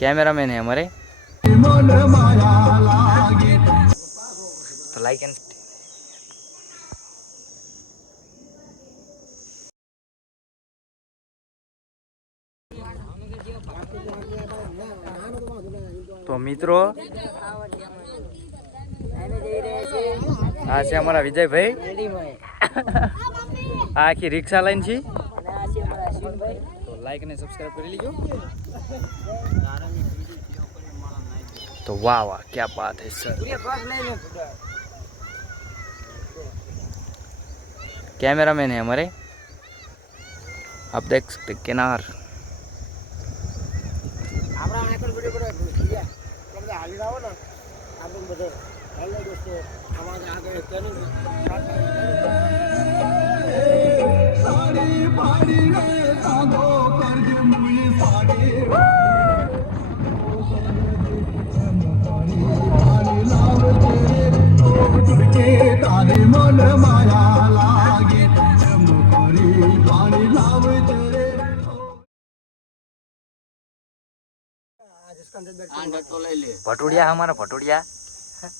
Cameraman હે અમારે. તો લાઈક એન્ડ તો મિત્રો આ છે અમારા વિજયભાઈ. આખી રિક્ષા લાઈન છે. લાઈક અને સબસ્ક્રાઇબ કરી લીજો तो वाह वाह क्या बात है सर कैमरा मैन है हमारे आप देख सकते किनार આપણા भटूड़िया हमारा भटूड़िया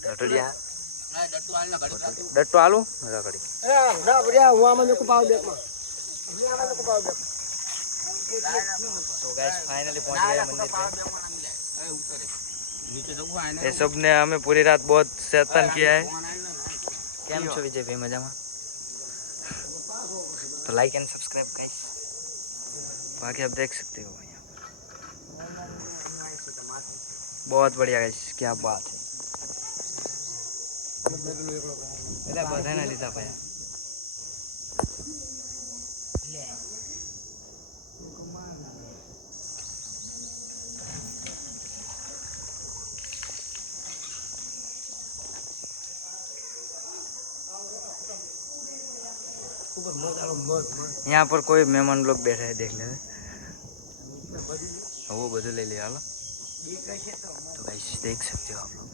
भटूड़िया डट्टू आलू रगड़ी ના બઢિયા હું આમાં મેં પાવ બેકમાં આમાં મેં પાવ બેક तो गाइस फाइनली पहुंच गए मंदिर पे ये सब ने हमें पूरी रात बहुत शैतान किया है કેમ છો વિજયભાઈ મજામાં तो लाइक एंड सब्सक्राइब गाइस बाकी आप देख सकते हो यहाँ बहुत बढ़िया गाइस क्या बात है બધા બધાને લીધા ભાઈ ઉપર મત આલો મત મત यहाँ पर कोई मेहमान लोग बैठे हैं देख लेते वो બધું લઈ લે હાલો तो गाइस देख सकते हो आप लोग।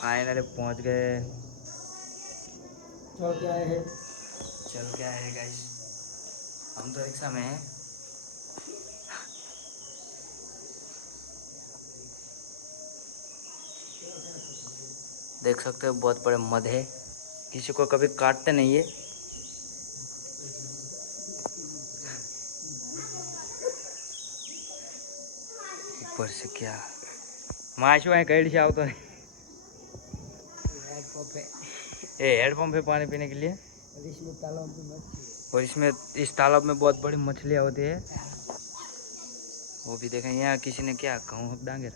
फाइनल पहुँच गए। चल क्या है? चल क्या है गाइस हम तो एक समय हैं। देख सकते हो, बहुत बड़े मद है। किसी को कभी काटते नहीं है। ऊपर से क्या? माशु है कैड से आओ तो हेडपम्प है पानी पीने के लिए। और इसमें तालाब और इसमें इस तालाब में बहुत बड़ी मछलियाँ होती है। वो भी देखें, यहाँ किसी ने क्या कहूँ डांगे।